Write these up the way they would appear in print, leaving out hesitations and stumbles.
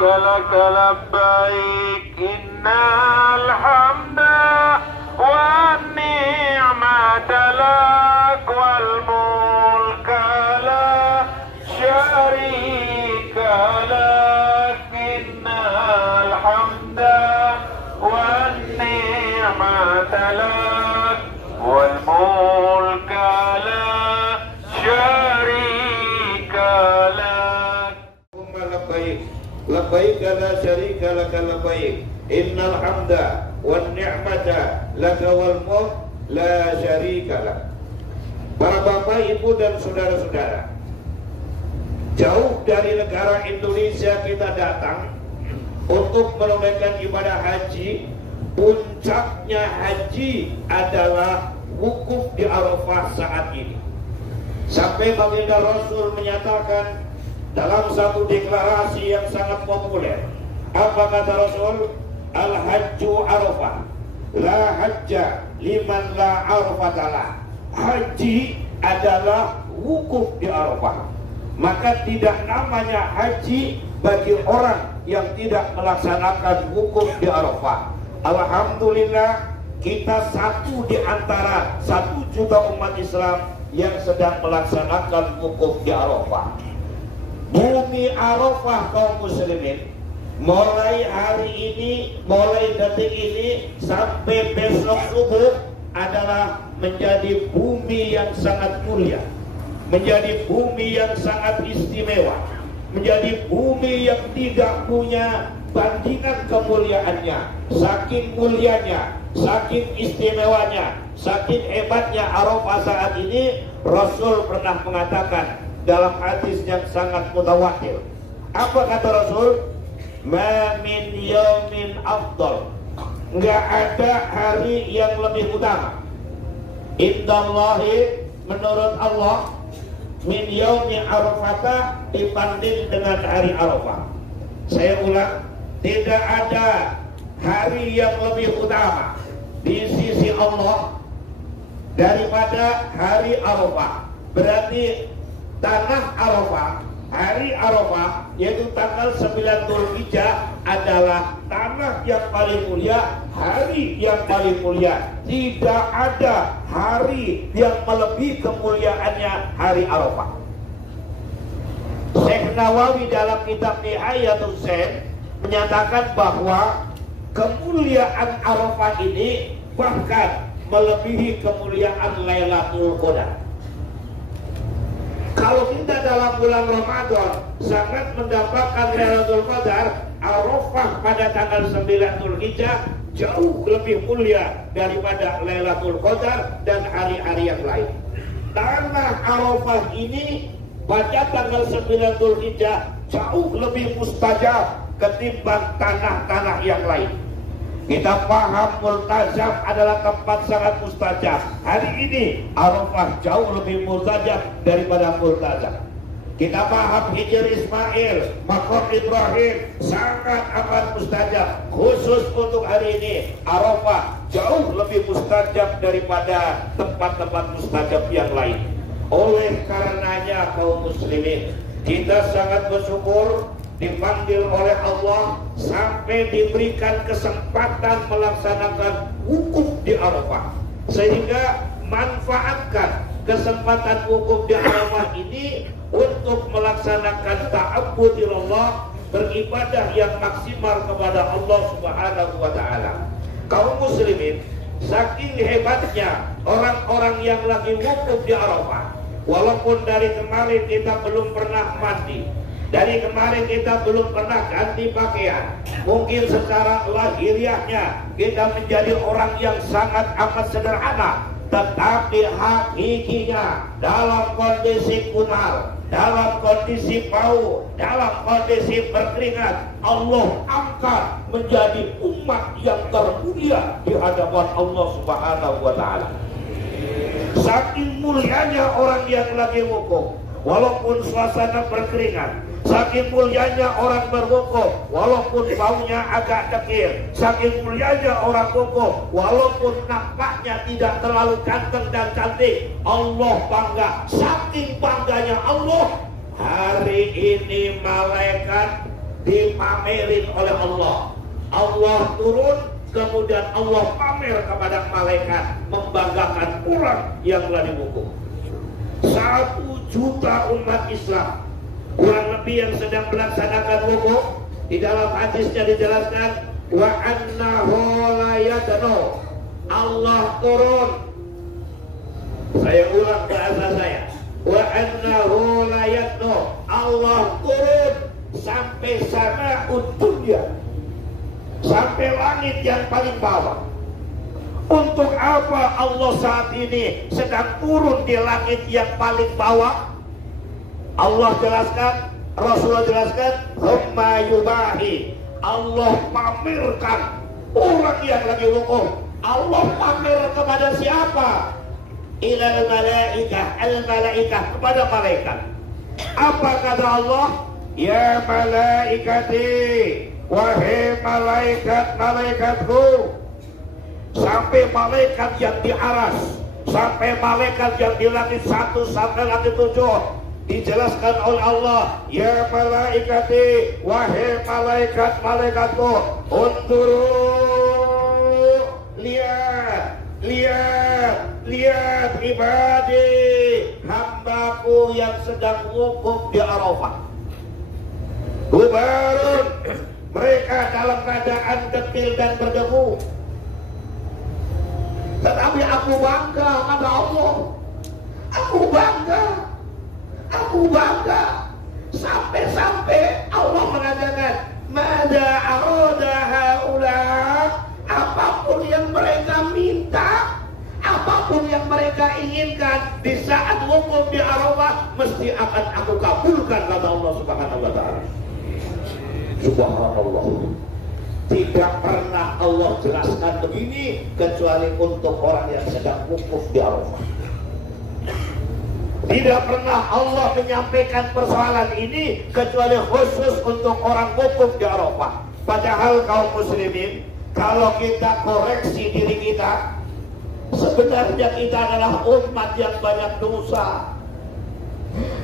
لك لبيك إن الحمد والنعمة لك والملك لا شريك لك إن الحمد والنعمة لك والملك لا شريك لك. لبيك لبيك لا شريك لك لبيك إن الحمد والنعمة لك والملك لا شريك لك. Para bapak, ibu dan saudara-saudara, jauh dari negara Indonesia kita datang untuk menunaikan ibadah haji. Puncaknya haji adalah wukuf di Arafah saat ini. Sampai baginda Rasul menyatakan dalam satu deklarasi yang sangat populer, apa kata Rasul? Al-hajju Arafah, la hajja liman la arafatalah. Haji adalah wukuf di Arafah. Maka tidak namanya haji bagi orang yang tidak melaksanakan wukuf di Arafah. Alhamdulillah, kita satu di antara 1 juta umat Islam yang sedang melaksanakan wukuf di Arafah. Bumi Arafah kaum muslimin, mulai hari ini, mulai detik ini sampai besok subuh adalah menjadi bumi yang sangat mulia, menjadi bumi yang sangat istimewa, menjadi bumi yang tidak punya bandingan kemuliaannya. Saking mulianya, saking istimewanya, saking hebatnya Arafah saat ini, Rasul pernah mengatakan dalam hadis yang sangat mutawatir. Apa kata Rasul? Ma min yaumin afdal, nggak ada hari yang lebih utama indallahi, menurut Allah, min yaumi Arafah, dibanding dengan hari Arafah. Saya ulang, tidak ada hari yang lebih utama di sisi Allah daripada hari Arafah. Berarti tanah Arafah, hari Arafah, yaitu tanggal 9 Dzulhijjah adalah tanah yang paling mulia, hari yang paling mulia. Tidak ada hari yang melebihi kemuliaannya hari Arafah. Syekh Nawawi dalam kitab Nihayatul Sain menyatakan bahwa kemuliaan Arafah ini bahkan melebihi kemuliaan Lailatul Qadar. Kalau kita dalam bulan Ramadan sangat mendapatkan Lailatul Qadar, Arafah pada tanggal 9 Dzulhijjah jauh lebih mulia daripada Lailatul Qadar dan hari-hari yang lain. Tanah Arafah ini pada tanggal 9 Dzulhijjah jauh lebih mustajab ketimbang tanah-tanah yang lain. Kita paham multazam adalah tempat sangat mustajab. Hari ini Arafah jauh lebih mustajab daripada multazam. Kita paham Hijr Ismail, Maqam Ibrahim sangat amat mustajab. Khusus untuk hari ini Arafah jauh lebih mustajab daripada tempat-tempat mustajab yang lain. Oleh karenanya kaum muslimin, kita sangat bersyukur dipanggil oleh Allah sampai diberikan kesempatan melaksanakan wukuf di Arafah. Sehingga manfaatkan kesempatan wukuf di Arafah ini untuk melaksanakan ta'abbudillah, beribadah yang maksimal kepada Allah Subhanahu wa taala. Kaum muslimin, saking hebatnya orang-orang yang lagi wukuf di Arafah, walaupun dari kemarin kita belum pernah mandi, dari kemarin kita belum pernah ganti pakaian, mungkin secara lahiriahnya kita menjadi orang yang sangat amat sederhana, tetapi hakikinya dalam kondisi kunal, dalam kondisi bau, dalam kondisi berkeringat, Allah angkat menjadi umat yang termulia di hadapan Allah Subhanahu wa taala. Saking mulianya orang yang lagi wukuf, walaupun suasana berkeringat. Saking mulianya orang berwukuf, walaupun baunya agak dekil. Saking mulianya orang wukuf, walaupun nampaknya tidak terlalu ganteng dan cantik, Allah bangga. Saking bangganya Allah, hari ini malaikat dipamerin oleh Allah. Allah turun, kemudian Allah pamer kepada malaikat, membanggakan orang yang telah dihukum. 1 juta umat Islam kurang lebih yang sedang melaksanakan wukuf. Di dalam hadisnya dijelaskan, wa annahu la yadnu, Allah turun. Saya ulang bahasa saya, wa annahu la yadnu, Allah turun sampai sana dunya, sampai langit yang paling bawah. Untuk apa Allah saat ini sedang turun di langit yang paling bawah? Allah jelaskan, Rasulullah jelaskan, humma yubahi, Allah pamerkan orang yang lagi wukuf. Allah pamer kepada siapa? Ilal malaikah, al malaikah, kepada malaikat. Apa kata Allah? Ya malaikati, wahai malaikat-malaikatku. Sampai malaikat yang di aras, sampai malaikat yang di langit 1 sampai langit 7, dijelaskan oleh Allah, ya malaikati, wahai malaikat-malaikatku, unduru, lihat ibadi, hambaku yang sedang wukuf di Arafah. Gubarun, mereka dalam keadaan detil dan berdebu, tetapi aku bangga pada Allah. Aku bangga sampai Allah mengatakan, mada arada haula, apapun yang mereka minta, apapun yang mereka inginkan di saat wukuf di Arafah, mesti akan aku kabulkan, kata Allah Subhanahu wa taala. Subhanallah. Tidak pernah Allah jelaskan begini kecuali untuk orang yang sedang wukuf di Arafah. Tidak pernah Allah menyampaikan persoalan ini kecuali khusus untuk orang wukuf di Arafah. Padahal kaum muslimin, kalau kita koreksi diri kita, sebenarnya kita adalah umat yang banyak dosa.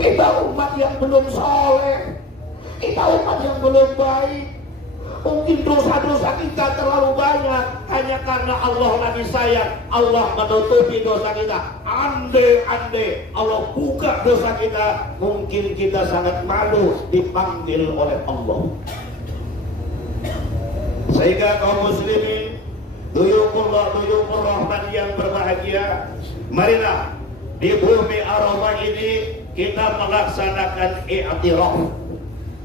Kita umat yang belum soleh, kita umat yang belum baik. Mungkin dosa-dosa kita terlalu banyak, hanya karena Allah lagi sayang, Allah menutupi dosa kita. Andai Allah buka dosa kita, mungkin kita sangat malu dipanggil oleh Allah. Sehingga kaum muslimin, duyukur rahman yang berbahagia, marilah di bumi Arafah ini kita melaksanakan i'tiraf.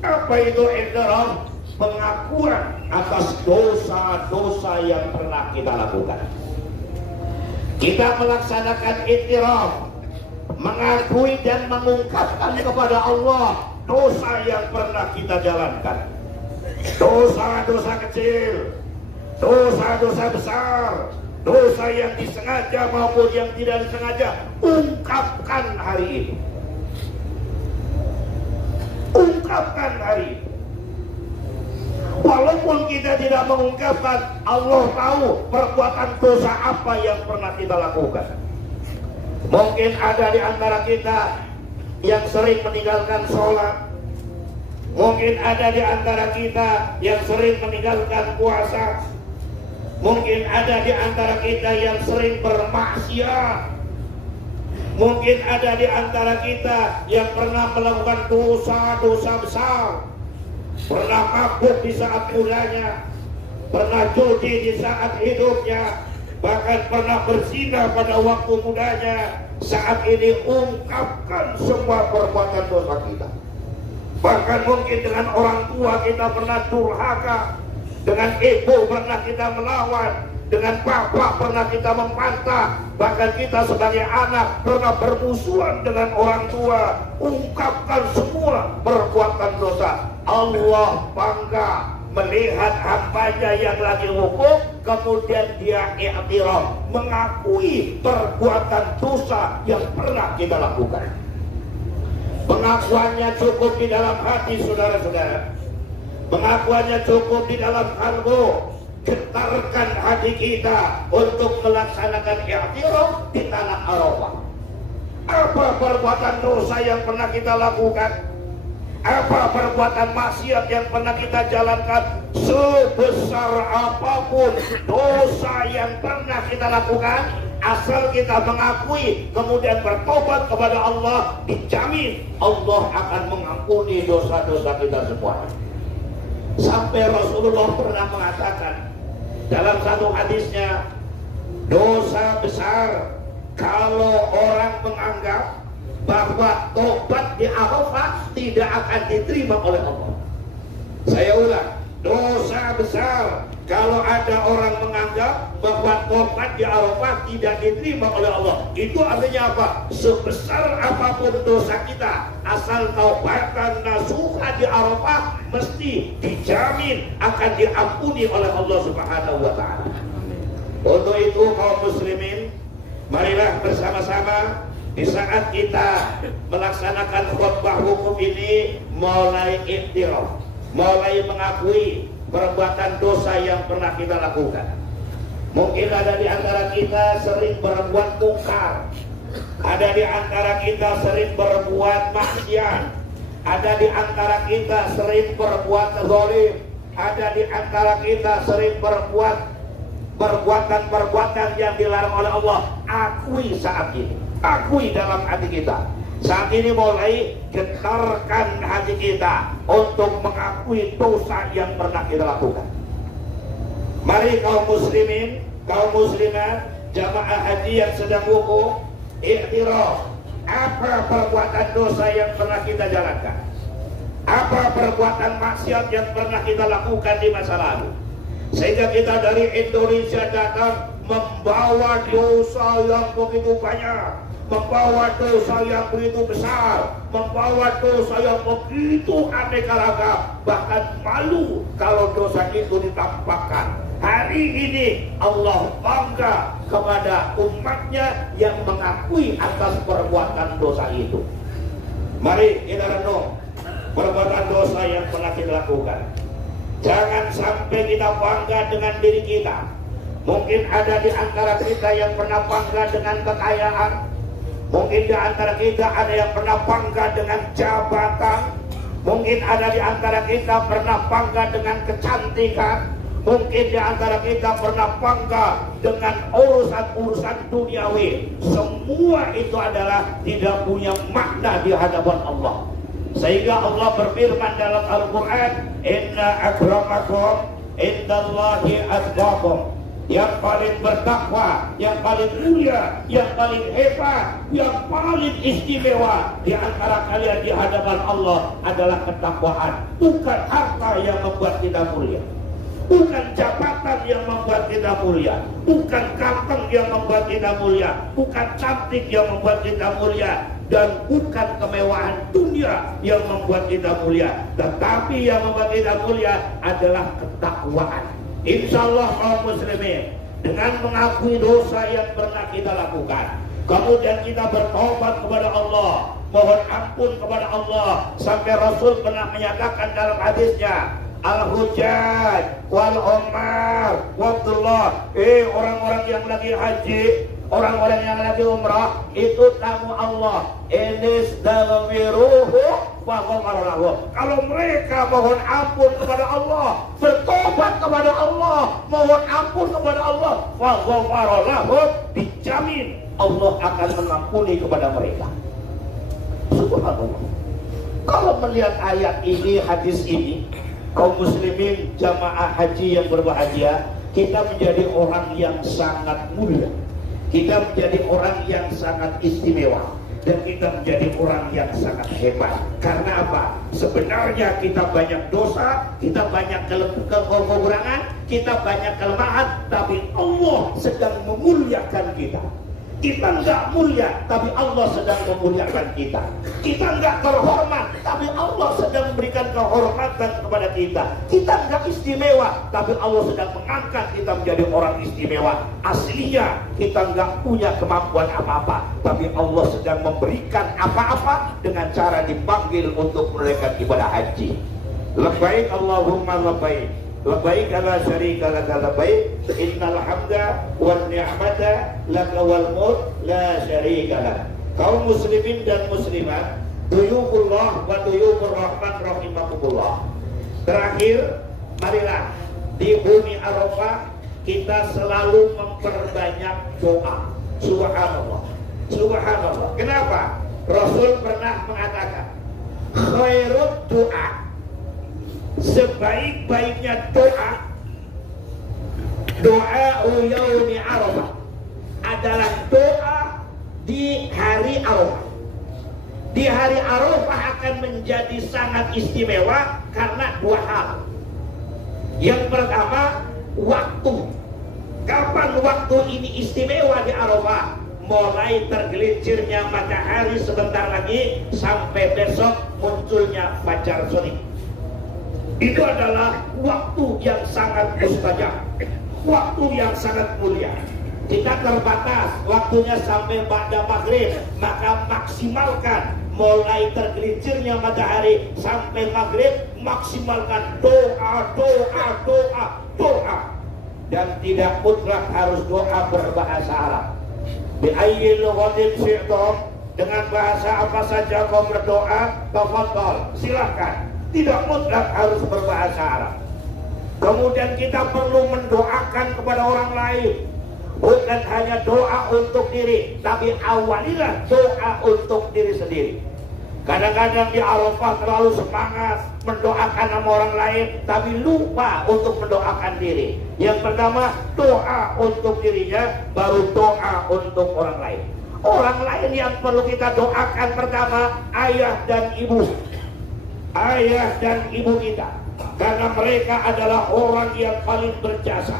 Apa itu i'tiraf? Pengakuan atas dosa-dosa yang pernah kita lakukan. Kita melaksanakan i'tiraf, mengakui dan mengungkapkan kepada Allah dosa yang pernah kita jalankan. Dosa-dosa kecil, dosa-dosa besar, dosa yang disengaja maupun yang tidak disengaja, ungkapkan hari ini. Ungkapkan hari ini. Walaupun kita tidak mengungkapkan, Allah tahu perbuatan dosa apa yang pernah kita lakukan. Mungkin ada di antara kita yang sering meninggalkan sholat. Mungkin ada di antara kita yang sering meninggalkan puasa. Mungkin ada di antara kita yang sering bermaksiat. Mungkin ada di antara kita yang pernah melakukan dosa-dosa besar. Pernah mabuk di saat mudanya, pernah judi di saat hidupnya, bahkan pernah berzina pada waktu mudanya. Saat ini ungkapkan semua perbuatan dosa kita. Bahkan mungkin dengan orang tua kita pernah durhaka, dengan ibu pernah kita melawan, dengan bapak pernah kita membantah, bahkan kita sebagai anak pernah bermusuhan dengan orang tua. Ungkapkan semua perbuatan dosa. Allah bangga melihat hambanya yang lagi wukuf, kemudian dia i'tiraf, mengakui perbuatan dosa yang pernah kita lakukan. Pengakuannya cukup di dalam hati, saudara-saudara. Pengakuannya cukup di dalam kalbu. Getarkan hati kita untuk melaksanakan i'tiraf di tanah Arafah. Apa perbuatan dosa yang pernah kita lakukan? Apa perbuatan maksiat yang pernah kita jalankan, sebesar apapun dosa yang pernah kita lakukan, asal kita mengakui kemudian bertobat kepada Allah, dijamin Allah akan mengampuni dosa-dosa kita semua. Sampai Rasulullah pernah mengatakan dalam satu hadisnya, dosa besar kalau orang menganggap bahwa tobat di Arafah tidak akan diterima oleh Allah. Saya ulang, dosa besar kalau ada orang menganggap bahwa tobat di Arafah tidak diterima oleh Allah. Itu artinya apa? Sebesar apapun dosa kita, asal taubatan nasuha di Arafah mesti dijamin akan diampuni oleh Allah Subhanahu wa taala. Untuk itu kaum muslimin, marilah bersama-sama di saat kita melaksanakan khutbah hukum ini mulai iktiraf, mulai mengakui perbuatan dosa yang pernah kita lakukan. Mungkin ada di antara kita sering berbuat mungkar, ada di antara kita sering berbuat maksiat, ada di antara kita sering berbuat zalim, ada di antara kita sering berbuat perbuatan-perbuatan yang dilarang oleh Allah. Akui saat ini, akui dalam hati kita. Saat ini mulai getarkan hati kita untuk mengakui dosa yang pernah kita lakukan. Mari kaum muslimin, kaum muslimat, jamaah haji yang sedang wukuf, iktiraf. Apa perbuatan dosa yang pernah kita jalankan? Apa perbuatan maksiat yang pernah kita lakukan di masa lalu? Sehingga kita dari Indonesia datang membawa dosa yang begitu banyak, membawa dosa yang begitu besar, membawa dosa yang begitu aneka ragam, bahkan malu kalau dosa itu ditampakkan. Hari ini Allah bangga kepada umatnya yang mengakui atas perbuatan dosa itu. Mari kita renung perbuatan dosa yang pernah kita lakukan. Jangan sampai kita bangga dengan diri kita. Mungkin ada di antara kita yang pernah bangga dengan kekayaan. Mungkin di antara kita ada yang pernah bangga dengan jabatan. Mungkin ada di antara kita pernah bangga dengan kecantikan. Mungkin di antara kita pernah bangga dengan urusan-urusan duniawi. Semua itu adalah tidak punya makna di hadapan Allah. Sehingga Allah berfirman dalam Al-Quran, Inna akramakum indallahi atqakum. Yang paling bertakwa, yang paling mulia, yang paling hebat, yang paling istimewa di antara kalian di hadapan Allah adalah ketakwaan. Bukan harta yang membuat kita mulia, bukan jabatan yang membuat kita mulia, bukan ganteng yang membuat kita mulia, bukan cantik yang membuat kita mulia, dan bukan kemewahan dunia yang membuat kita mulia, tetapi yang membuat kita mulia adalah ketakwaan. Insyaallah kaum muslimin, dengan mengakui dosa yang pernah kita lakukan, kemudian kita bertobat kepada Allah, mohon ampun kepada Allah, sampai Rasul pernah menyatakan dalam hadisnya, Al-Hujjaj wal Umar wabdullah, orang-orang yang lagi haji, orang-orang yang lagi umrah, itu tamu Allah. Inistaghfiruhu wa ghafara lahu. Kalau mereka mohon ampun kepada Allah, bertobat kepada Allah, mohon ampun kepada Allah, wa ghafara lahu, dijamin Allah akan mengampuni kepada mereka. Subhanallah. Kalau melihat ayat ini, hadis ini, kaum muslimin jamaah haji yang berbahagia, kita menjadi orang yang sangat mulia, kita menjadi orang yang sangat istimewa, dan kita menjadi orang yang sangat hebat. Karena apa? Sebenarnya kita banyak dosa, kita banyak kekurangan, kita banyak kelemahan, tapi Allah sedang memuliakan kita. Kita enggak mulia, tapi Allah sedang memuliakan kita. Kita enggak terhormat, tapi Allah sedang memberikan kehormatan kepada kita. Kita enggak istimewa, tapi Allah sedang mengangkat kita menjadi orang istimewa. Aslinya kita enggak punya kemampuan apa-apa, tapi Allah sedang memberikan apa-apa dengan cara dipanggil untuk menunaikan ibadah haji. Labbaik Allahumma labbaik, labbaik la syarika laka labbaik, innal hamda wan ni'mata laka wal mulk la syarika lak. Kaum muslimin dan muslimat, Duyufullah wa duyufur rahman rahimakumullah. Terakhir, marilah di bumi Arafah kita selalu memperbanyak doa. Subhanallah, subhanallah. Kenapa? Rasul pernah mengatakan, khairut doa, sebaik-baiknya doa, doa yaumi Arafah adalah doa di hari Arafah. Di hari Arafah akan menjadi sangat istimewa karena dua hal. Yang pertama, waktu. Kapan waktu ini istimewa di Arafah? Mulai tergelincirnya matahari sebentar lagi sampai besok munculnya fajar sore. Itu adalah waktu yang sangat mustajab, waktu yang sangat mulia. Kita terbatas waktunya sampai pada maghrib, maka maksimalkan mulai tergelincirnya matahari sampai maghrib, maksimalkan doa, doa, doa, doa. Dan tidak mutlak harus doa berbahasa Arab. Bi ayyi lughatin syi'tum, dengan bahasa apa saja kau berdoa, tafadhal, silakan. Tidak mutlak harus berbahasa Arab. Kemudian kita perlu mendoakan kepada orang lain. Bukan hanya doa untuk diri, tapi awalilah doa untuk diri sendiri. Kadang-kadang di Arafah terlalu semangat mendoakan sama orang lain, tapi lupa untuk mendoakan diri. Yang pertama doa untuk dirinya, baru doa untuk orang lain. Orang lain yang perlu kita doakan pertama, ayah dan ibu. Ayah dan ibu kita, karena mereka adalah orang yang paling berjasa.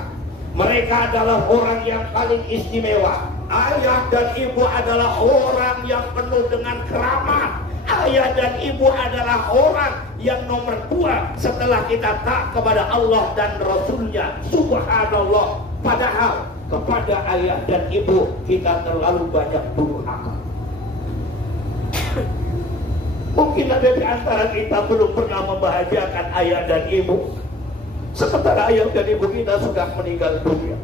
Mereka adalah orang yang paling istimewa. Ayah dan ibu adalah orang yang penuh dengan keramat. Ayah dan ibu adalah orang yang nomor 2 setelah kita taat kepada Allah dan Rasulnya. Subhanallah. Padahal kepada ayah dan ibu kita terlalu banyak durhaka. Mungkin ada di antara kita belum pernah membahagiakan ayah dan ibu, sementara ayah dan ibu kita sudah meninggal dunia.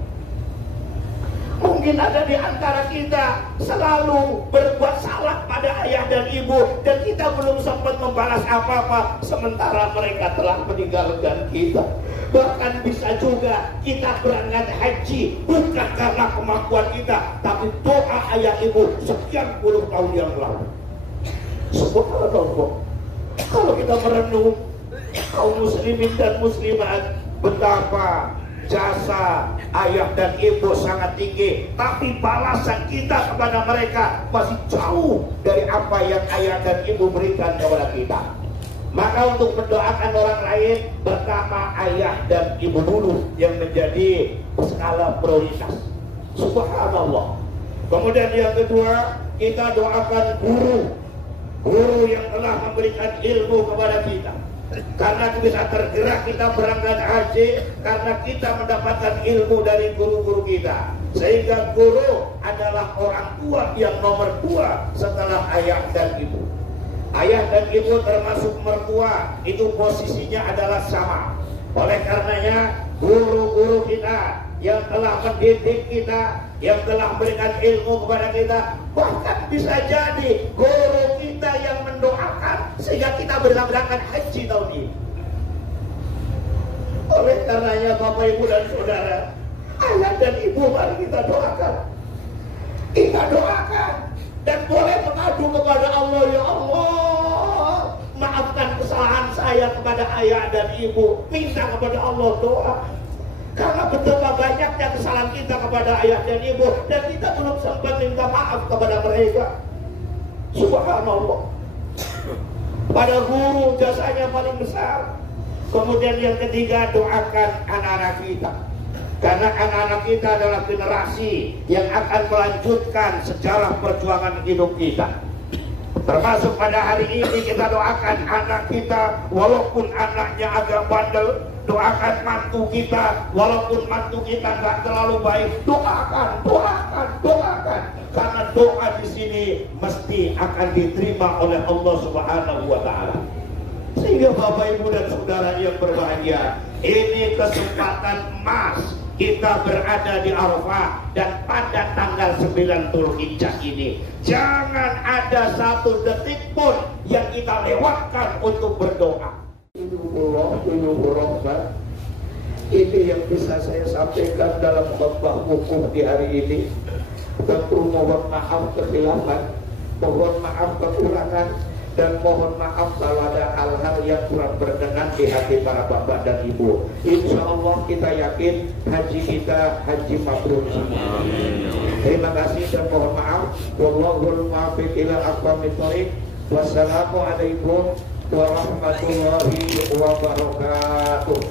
Mungkin ada di antara kita selalu berbuat salah pada ayah dan ibu, dan kita belum sempat membalas apa-apa, sementara mereka telah meninggalkan kita. Bahkan bisa juga kita berangkat haji bukan karena kemampuan kita, tapi doa ayah ibu sekian puluh tahun yang lalu. Subhanallah. Kalau kita merenung kaum muslimin dan muslimat, betapa jasa ayah dan ibu sangat tinggi, tapi balasan kita kepada mereka masih jauh dari apa yang ayah dan ibu berikan kepada kita. Maka untuk mendoakan orang lain, pertama ayah dan ibu dulu yang menjadi skala prioritas. Subhanallah. Kemudian yang kedua, kita doakan guru yang telah memberikan ilmu kepada kita. Karena bisa tergerak kita berangkat haji, karena kita mendapatkan ilmu dari guru-guru kita. Sehingga guru adalah orang tua yang nomor 2 setelah ayah dan ibu. Ayah dan ibu termasuk mertua, itu posisinya adalah sama. Oleh karenanya guru-guru kita yang telah mendidik kita, yang telah memberikan ilmu kepada kita, bahkan bisa jadi guru kita yang mendoakan sehingga kita berangkat haji tahun ini. Oleh karenanya Bapak Ibu dan Saudara, ayah dan ibu mari kita doakan. Kita doakan dan boleh mengadu kepada Allah, ya Allah, maafkan kesalahan saya kepada ayah dan ibu. Minta kepada Allah doa. Karena betapa banyaknya kesalahan kita kepada ayah dan ibu, dan kita belum sempat minta maaf kepada mereka. Subhanallah. Pada guru jasanya paling besar. Kemudian yang ketiga, doakan anak-anak kita. Karena anak-anak kita adalah generasi yang akan melanjutkan sejarah perjuangan hidup kita. Termasuk pada hari ini kita doakan anak kita, walaupun anaknya agak bandel. Doakan mantu kita, walaupun mantu kita nggak terlalu baik. Doakan, doakan, doakan. Karena doa di sini mesti akan diterima oleh Allah Subhanahu wa Ta'ala. Sehingga Bapak Ibu dan Saudara yang berbahagia, ini kesempatan emas kita berada di Arafah, dan pada tanggal 9 Dzulhijjah ini jangan ada satu detik pun yang kita lewatkan untuk berdoa. Ini yang bisa saya sampaikan dalam khutbah wukuf di hari ini. Tentu mohon maaf kekhilafan, mohon maaf kekurangan, dan mohon maaf kalau ada hal-hal yang kurang berkenan di hati para bapak dan ibu. Insya Allah kita yakin haji kita haji mabrur. Terima kasih dan mohon maaf. Wallahul muwaffiq ila aqwamit thoriq. Wassalamualaikum warahmatullahi wabarakatuh.